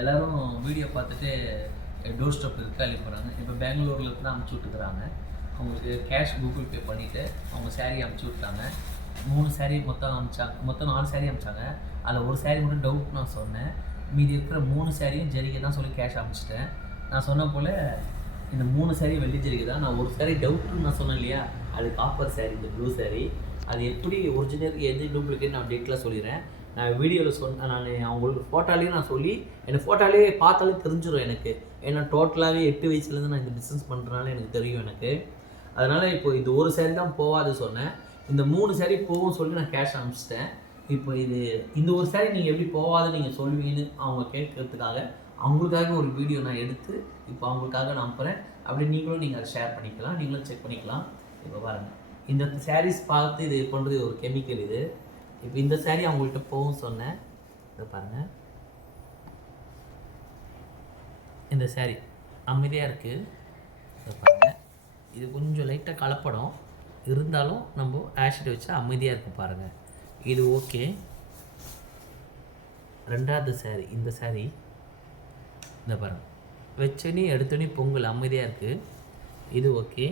எல்லாரும் வீடியோ பார்த்துட்டு door step இருக்கா இல்லையா போகிறாங்க இப்போ பெங்களூரில் இருந்து அமுச்சு விட்டுக்கிறாங்க. அவங்களுக்கு கேஷ் கூகுள் பே பண்ணிவிட்டு அவங்க சேரீ அமுச்சு விட்டாங்க மூணு சேரீ மொத்தம் அமிச்சாங்க மொத்தம் நாலு சேரீ அமிச்சாங்க. அதில் ஒரு சேரீ மட்டும் டவுட் நான் சொன்னேன். மீதி இருக்கிற மூணு சேரீயும் ஜெரிகை தான் சொல்லி கேஷ் அமிச்சிட்டேன். நான் சொன்ன போல் இந்த மூணு சேரீ வெள்ளி ஜெரிகை தான். நான் ஒரு சேரீ டவுட்னு நான் சொன்னேன் இல்லையா? அது காப்பர் சேரீ இந்த ப்ளூ சேரீ அது எப்படி ஒரிஜினல் எது டூப்ளிகேட் நான் டேட்டில் சொல்லிடுறேன். நான் வீடியோவில் சொன்ன நான் அவங்களுக்கு ஃபோட்டோலேயும் நான் சொல்லி எனக்கு ஃபோட்டோலேயே பார்த்தாலே தெரிஞ்சிடும் எனக்கு. ஏன்னா டோட்டலாகவே எட்டு வயசுலேருந்து நான் இந்த பிஸ்னஸ் பண்ணுறதுனால எனக்கு தெரியும் எனக்கு. அதனால் இப்போ இது ஒரு சேரீ தான் போகாது சொன்னேன். இந்த மூணு சேரீ போகும் சொல்லி நான் கேஷ் அனுப்பிச்சிட்டேன். இப்போ இது இந்த ஒரு சேரீ நீங்கள் எப்படி போகாது நீங்கள் சொல்லுவீங்கன்னு அவங்க கேட்கறதுக்காக அவங்களுக்காக ஒரு வீடியோ நான் எடுத்து இப்போ அவங்களுக்காக நான் அனுப்புகிறேன் அப்படி நீங்களும் நீங்கள் அதை ஷேர் பண்ணிக்கலாம். நீங்களும் செக் பண்ணிக்கலாம். இப்போ பாருங்கள் இந்த சாரீஸ் பார்த்து இது பண்ணுறது ஒரு கெமிக்கல் இது. இப்போ இந்த saree அவங்கள்ட்ட போகும் சொன்னேன். இதை பாருங்கள் இந்த saree அமைதியாக இருக்குது இதை பாருங்கள் இது கொஞ்சம் லைட்டாக கலப்படம். இருந்தாலும் நம்ம ஆஷிட் வச்சா அமைதியாக இருக்கும் பாருங்கள் இது ஓகே ரெண்டாவது saree இந்த saree. இந்த பாருங்கள் வச்சோன்னே எடுத்தனி பொங்கல் அமைதியாக இருக்குது இது ஓகே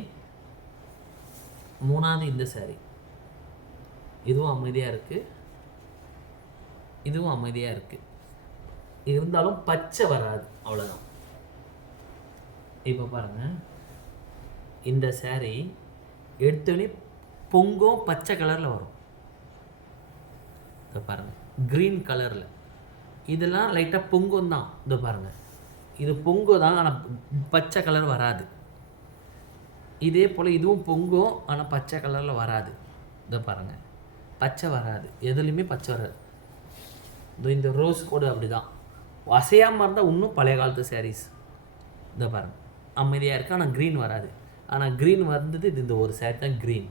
மூணாவது இந்த saree. இதுவும் அமைதியாக இருக்குது இதுவும் அமைதியாக இருக்குது இருந்தாலும் பச்சை வராது அவ்வளோதான் இப்போ பாருங்கள் இந்த சேரீ எடுத்தோடனே பொங்கும் பச்சை கலரில் வரும். இதை பாருங்கள் க்ரீன் கலரில் இதெல்லாம் லைட்டாக பொங்கும் தான். இதை பாருங்கள் இது பொங்கும் தான் ஆனால் பச்சை கலர் வராது. இதே போல் இதுவும் பொங்கும் ஆனால் பச்சை கலரில் வராது. இதை பாருங்கள் பச்சை வராது. எதுலேயுமே பச்சை வராது. இதோ இந்த ரோஸ் கூட அப்படி தான் அசையாமல் இருந்தால் இன்னும் பழைய காலத்து சாரீஸ் இதை பாருங்க. அமைதியாக இருக்குது ஆனால் க்ரீன் வராது. ஆனால் க்ரீன் வந்தது இது இந்த ஒரு சேரீ தான் க்ரீன்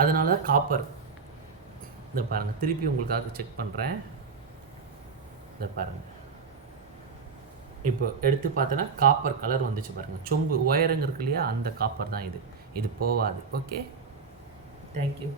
அதனால தான் காப்பர் இதை பாருங்கள் திருப்பி உங்களுக்காக செக் பண்ணுறேன் இதை பாருங்கள் இப்போ எடுத்து பார்த்தோன்னா காப்பர் கலர் வந்துச்சு பாருங்கள் சொம்பு ஒயருங்க இருக்கு இல்லையா? அந்த காப்பர் தான் இது. இது போகாது. Okay thank you